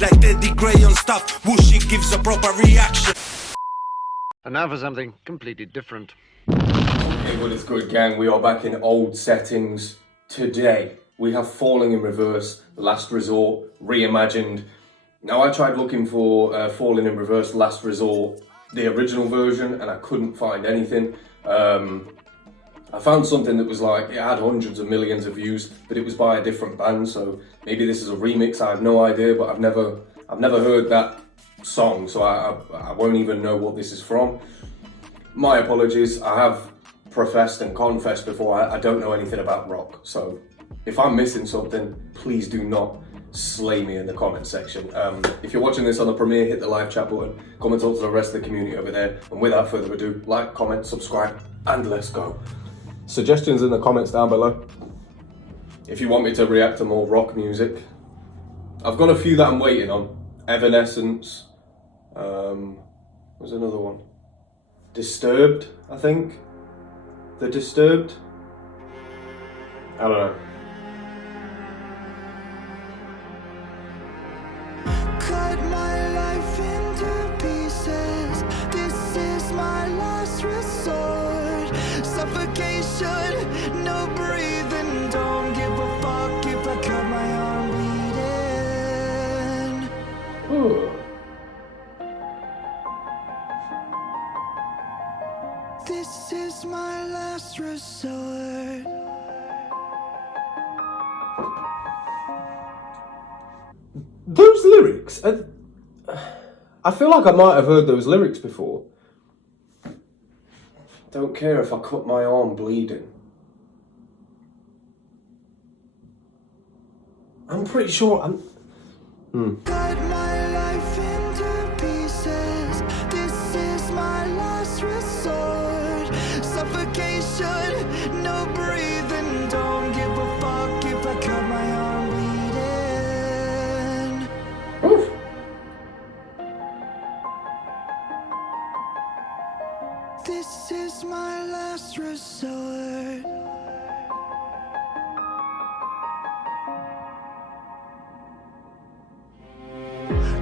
Like Teddy Gray on stuff, whooshy gives a proper reaction. And now for something completely different. Hey, what is good, gang? We are back in old settings. Today, we have Falling in Reverse, Last Resort, Reimagined. Now, I tried looking for Falling in Reverse, Last Resort, the original version, and I couldn't find anything. I found something that was like, it had hundreds of millions of views, but it was by a different band, so maybe this is a remix, I have no idea, but I've never heard that song, so I won't even know what this is from. My apologies, I have professed and confessed before, I don't know anything about rock, so if I'm missing something, please do not slay me in the comment section. If you're watching this on the premiere, hit the live chat button, comment talk to the rest of the community over there, and without further ado, like, comment, subscribe, and let's go. Suggestions in the comments down below. If you want me to react to more rock music. I've got a few that I'm waiting on. Evanescence. What's another one? Disturbed, I think. The Disturbed? I don't know. Cut my life into pieces. This is my last resort. Suffocation, no breathing. Don't give a fuck if I cut my arm bleeding. Ooh. This is my last resort. Those lyrics, I feel like I might have heard those lyrics before. Don't care if I cut my arm bleeding. I'm pretty sure Cut my life into pieces. This is my last resort. Suffocation, no breathing. Don't give a fuck if I cut my arm bleeding. Oof. This is my last resort.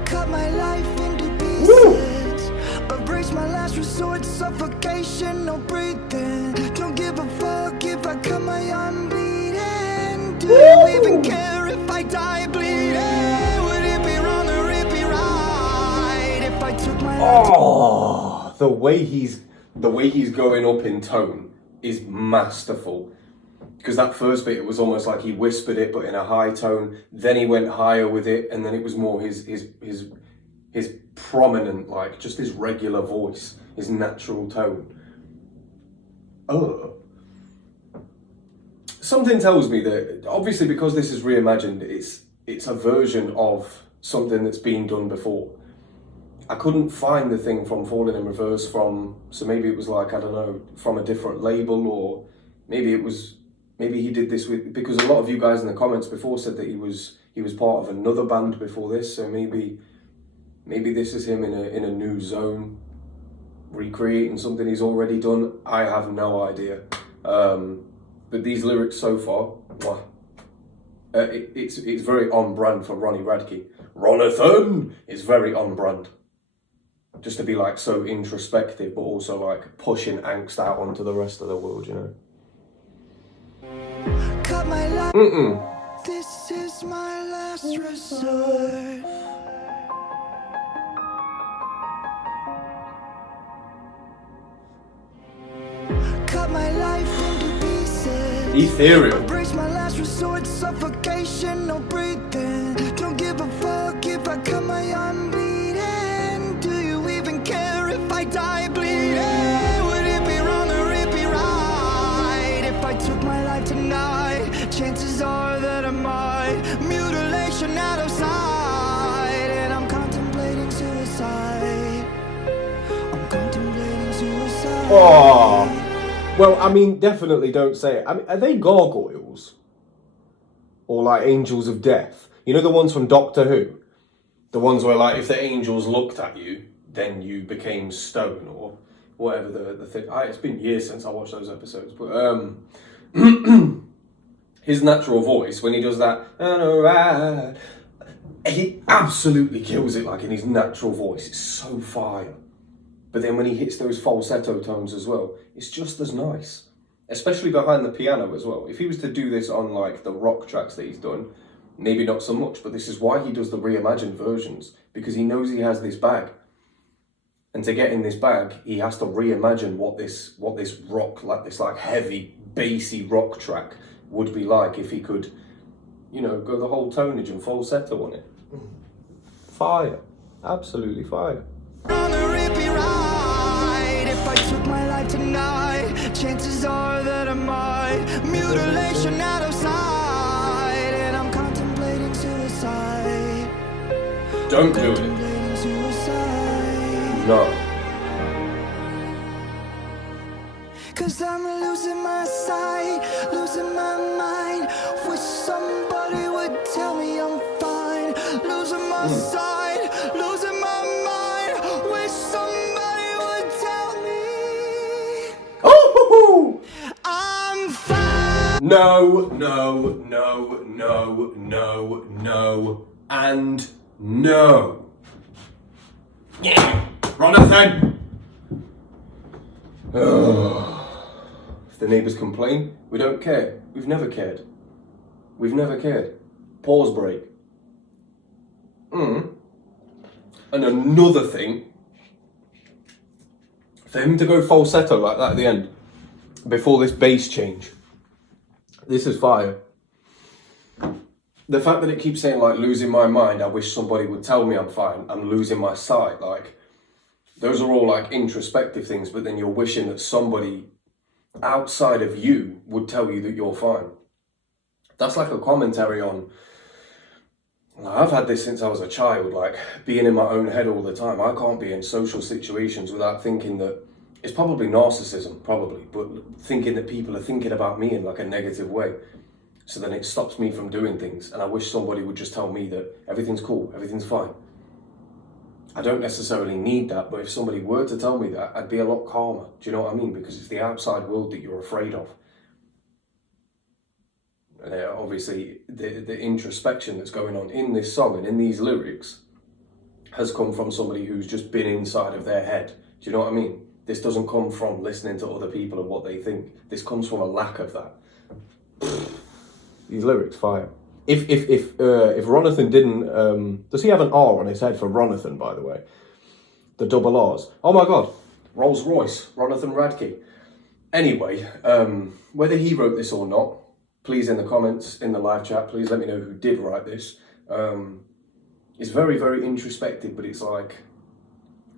Cut my life into pieces. Erase my last resort. Suffocation, no breathing. Don't give a fuck if I cut my arm bleeding. Do you even care if I die bleeding? Would it be wrong or it be right if I took my life? Oh, the way he's going up in tone is masterful. Because that first bit, it was almost like he whispered it, but in a high tone. Then he went higher with it, and then it was more his prominent, like just his regular voice, his natural tone. Oh, something tells me that obviously because this is reimagined, it's a version of something that's been done before. I couldn't find the thing from Falling in Reverse so maybe it was like, I don't know, from a different label, or maybe he did this with, because a lot of you guys in the comments before said that he was part of another band before this, so maybe this is him in a new zone, recreating something he's already done. I have no idea. But these lyrics so far, it's very on brand for Ronnie Radke. Ronathan is very on brand. Just to be like so introspective, but also like pushing angst out onto the rest of the world, you know. Cut my life. This is my last resort. Cut my life into pieces. Ethereal. Embrace my last resort. Suffocation, no breathing. Don't give a fuck if I cut my arm bleeding. Do you even care if I die bleeding? Would it be wrong or it be right if I took my life tonight? Chances are that I might. Mutilation out of sight, and I'm contemplating suicide. I'm contemplating suicide. Oh. Well, I mean, definitely don't say it. I mean, are they gargoyles? Or like angels of death? You know the ones from Doctor Who? The ones where like if the angels looked at you, then you became stone or whatever the thing. It's been years since I watched those episodes, but his natural voice when he does that, He absolutely kills it, like in his natural voice. It's so fire. But then when he hits those falsetto tones as well, it's just as nice. Especially behind the piano as well. If he was to do this on like the rock tracks that he's done, maybe not so much, but this is why he does the reimagined versions, because he knows he has this bag. And to get in this bag, he has to reimagine what this rock, like this like heavy, bassy rock track would be like if he could, you know, go the whole tonage and falsetto on it. Fire. Absolutely fire. On a rippy ride. If I took my life tonight, chances are that I might. Mutilation out of sight, and I'm contemplating suicide. Don't do it. Contemplating suicide. No. 'Cause I'm losing my sight, losing my mind. Wish somebody would tell me I'm fine. Losing my sight, losing my mind. Wish somebody would tell me Oh! I'm fine. No, no, no, no, no, no, and no. Yeah, Jonathan! If the neighbours complain, we don't care. We've never cared. We've never cared. Pause break. And another thing, for him to go falsetto like that at the end, before this bass change, this is fire. The fact that it keeps saying like losing my mind, I wish somebody would tell me I'm fine, I'm losing my sight, like those are all like introspective things, but then you're wishing that somebody outside of you would tell you that you're fine. That's like a commentary on, I've had this since I was a child, like being in my own head all the time. I can't be in social situations without thinking that, it's probably narcissism, probably, but thinking that people are thinking about me in like a negative way. So then it stops me from doing things. And I wish somebody would just tell me that everything's cool, everything's fine. I don't necessarily need that, but if somebody were to tell me that, I'd be a lot calmer. Do you know what I mean? Because it's the outside world that you're afraid of. And obviously, the introspection that's going on in this song and in these lyrics has come from somebody who's just been inside of their head. Do you know what I mean? This doesn't come from listening to other people and what they think. This comes from a lack of that. These lyrics, fire. If Ronathan didn't, does he have an R on his head for Ronathan, by the way? The double R's. Oh my God, Rolls Royce, Ronathan Radke. Anyway, whether he wrote this or not, please in the comments, in the live chat, please let me know who did write this. It's very, very introspective, but it's like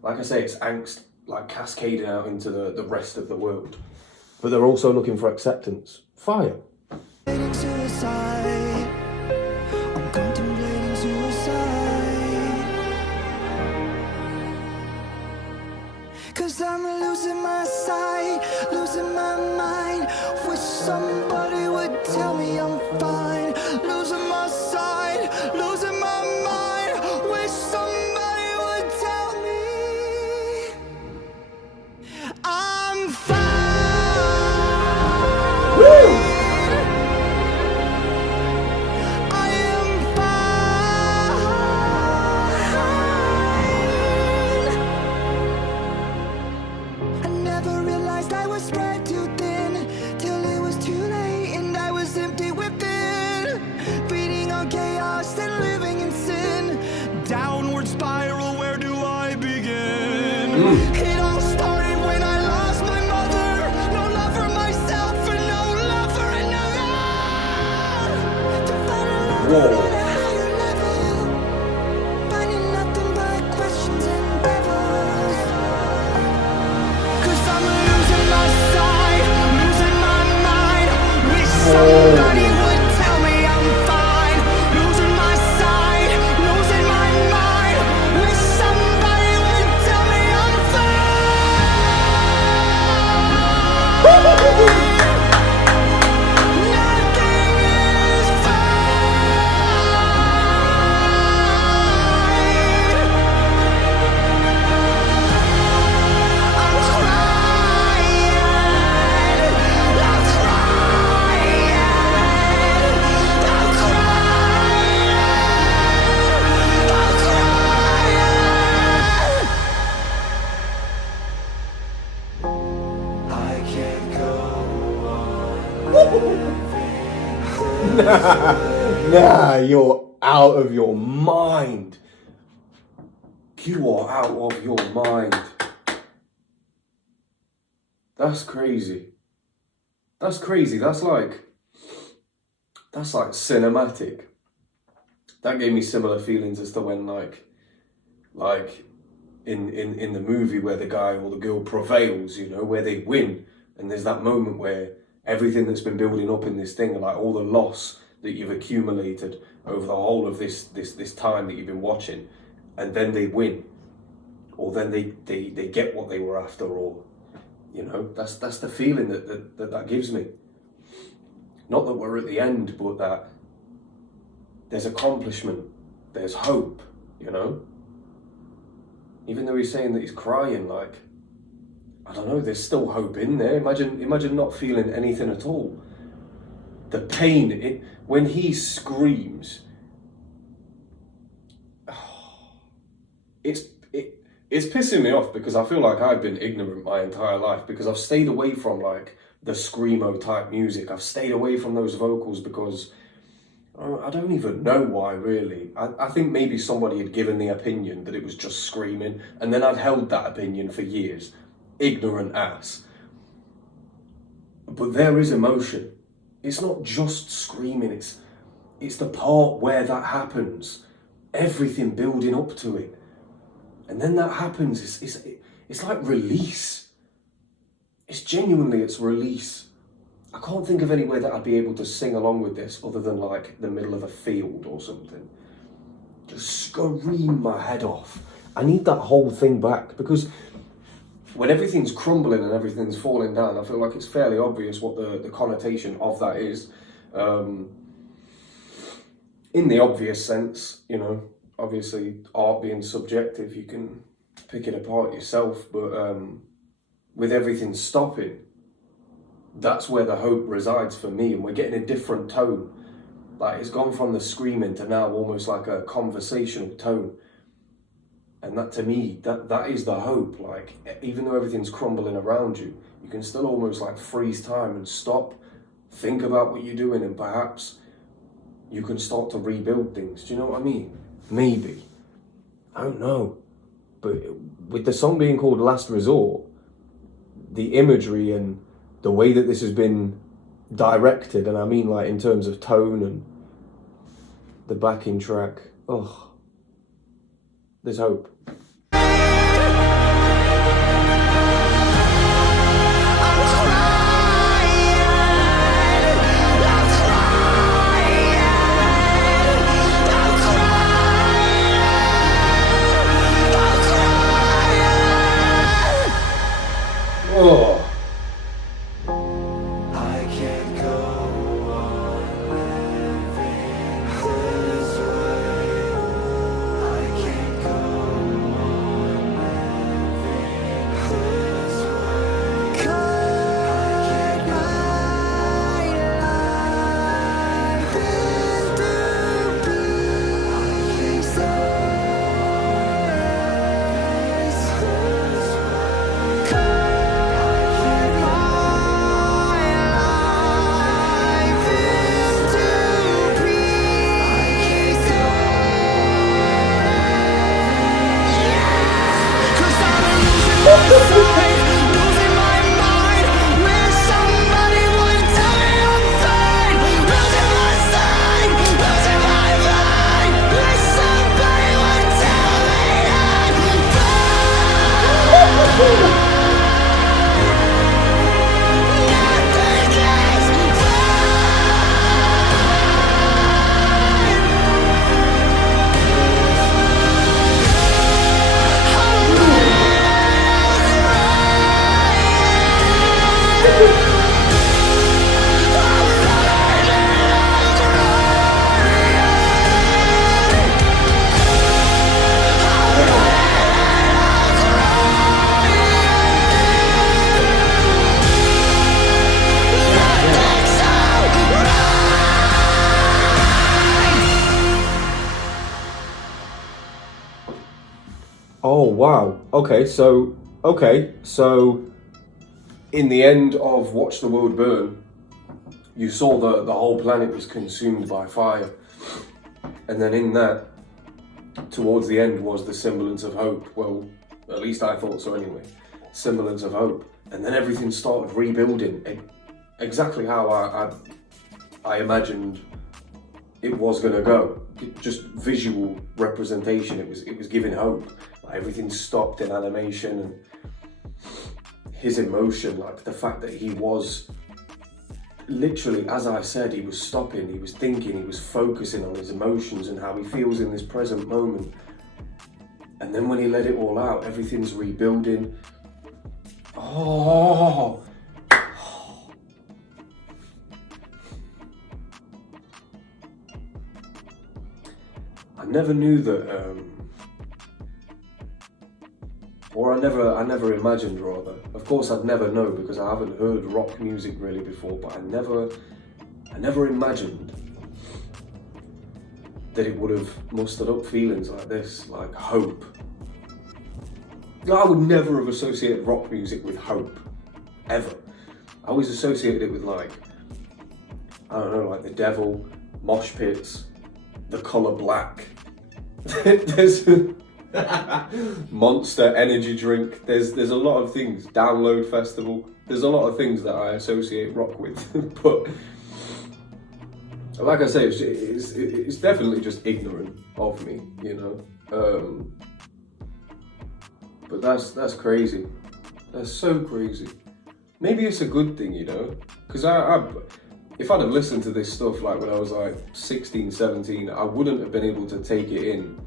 I say, it's angst, like cascading out into the rest of the world. But they're also looking for acceptance. Fire. Suicide. I'm contemplating suicide. 'Cause I'm losing my sight, losing my mind. Wish somebody would tell me I'm fine. Losing my sight, losing my mind. Wish somebody would tell me I'm fine. Woo! It all started when I lost my mother. No love for myself and no love for another. To find a love at a higher level, finding nothing but questions and devils. 'Cause I'm losing my sight, losing my mind. Wish somebody would tell me I'm fine. Losing my sight, losing my mind. Wish somebody would tell me I'm fine. Nothing is fine. Nah, you're out of your mind. You are out of your mind. That's crazy. That's crazy. That's like cinematic. That gave me similar feelings as to when like in the movie where the guy or the girl prevails, you know, where they win, and there's that moment where everything that's been building up in this thing, and like all the loss that you've accumulated over the whole of this time that you've been watching, and then they win, or then they get what they were after, or you know, that's the feeling that gives me. Not that we're at the end, but that there's accomplishment, there's hope, you know? Even though he's saying that he's crying, like, I don't know, there's still hope in there. Imagine not feeling anything at all. The pain, when he screams, it's pissing me off, because I feel like I've been ignorant my entire life, because I've stayed away from like the screamo type music. I've stayed away from those vocals because I don't even know why, really. I think maybe somebody had given the opinion that it was just screaming, and then I'd held that opinion for years. Ignorant ass. But there is emotion. It's not just screaming, it's the part where that happens. Everything building up to it. And then that happens, it's like release. It's release. I can't think of any way that I'd be able to sing along with this other than like the middle of a field or something. Just scream my head off. I need that whole thing back, because when everything's crumbling and everything's falling down, I feel like it's fairly obvious what the connotation of that is. In the obvious sense, you know, obviously art being subjective, you can pick it apart yourself, but with everything stopping, that's where the hope resides for me, and we're getting a different tone. Like, it's gone from the screaming to now almost like a conversational tone. And that, to me, that is the hope. Like, even though everything's crumbling around you, you can still almost like freeze time and stop, think about what you're doing, and perhaps you can start to rebuild things. Do you know what I mean? Maybe. I don't know. But with the song being called Last Resort, the imagery and the way that this has been directed, and I mean like in terms of tone and the backing track, oh, there's hope. Oh. Oh, wow. Okay, so in the end of Watch the World Burn, you saw the whole planet was consumed by fire. And then in that, towards the end was the semblance of hope. Well, at least I thought so anyway. Semblance of hope. And then everything started rebuilding exactly how I imagined it was gonna go. Just visual representation. It was giving hope. Like everything stopped in animation, and his emotion, like the fact that he was literally, as I said, he was stopping, he was thinking, he was focusing on his emotions and how he feels in this present moment. And then when he let it all out, everything's rebuilding. Oh. I never knew that, or I never imagined rather. Of course I'd never know because I haven't heard rock music really before, but I never imagined that it would have mustered up feelings like this, like hope. I would never have associated rock music with hope, ever. I always associated it with like, I don't know, like the devil, mosh pits, the colour black. There's Monster energy drink. There's a lot of things. Download festival. There's a lot of things that I associate rock with. But like I say, it's definitely just ignorant of me, you know. But that's crazy. That's so crazy. Maybe it's a good thing, you know, because if I'd have listened to this stuff like when I was like 16, 17, I wouldn't have been able to take it in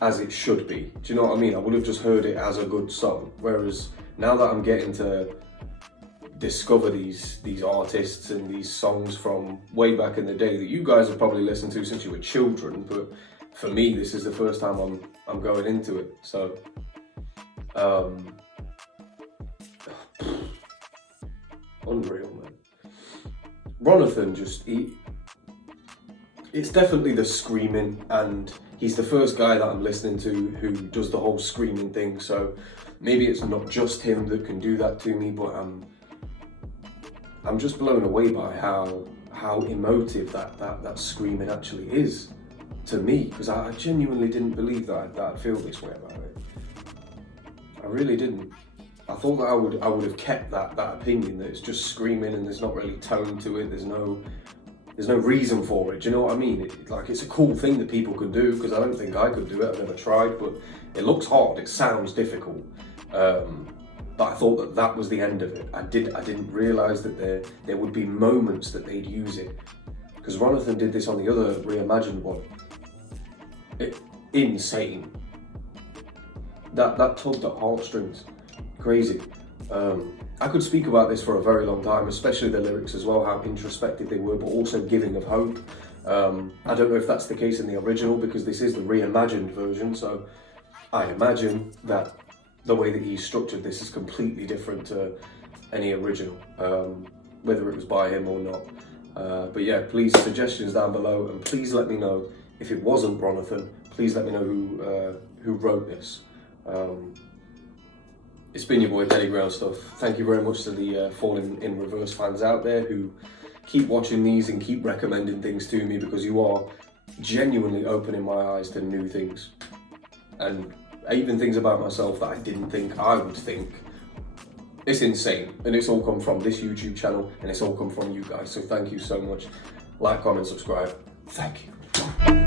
as it should be. Do you know what I mean? I would have just heard it as a good song. Whereas now that I'm getting to discover these artists and these songs from way back in the day that you guys have probably listened to since you were children, but for me, this is the first time I'm going into it. So, unreal, man. Ronathan it's definitely the screaming, and he's the first guy that I'm listening to who does the whole screaming thing, so maybe it's not just him that can do that to me, but I'm just blown away by how emotive that screaming actually is to me, because I genuinely didn't believe that I'd feel this way about it. I really didn't. I thought that I would have kept that opinion that it's just screaming and there's not really tone to it. There's no reason for it. Do you know what I mean? It's a cool thing that people can do, because I don't think I could do it. I've never tried, but it looks hard. It sounds difficult. But I thought that was the end of it. I didn't realise that there would be moments that they'd use it, because Ronathan did this on the other Reimagined one. Insane. That tugged at heartstrings. Crazy. I could speak about this for a very long time, especially the lyrics as well, how introspective they were, but also giving of hope. I don't know if that's the case in the original, because this is the Reimagined version, so I imagine that the way that he structured this is completely different to any original, whether it was by him or not. But yeah, please, suggestions down below, and please let me know if it wasn't Ronathan. Please let me know who wrote this. It's been your boy Daddy Ground Stuff. Thank you very much to the Falling in Reverse fans out there who keep watching these and keep recommending things to me, because you are genuinely opening my eyes to new things, and even things about myself that I didn't think I would think. It's insane, and it's all come from this YouTube channel, and it's all come from you guys, so thank you so much. Like, comment, subscribe. Thank you.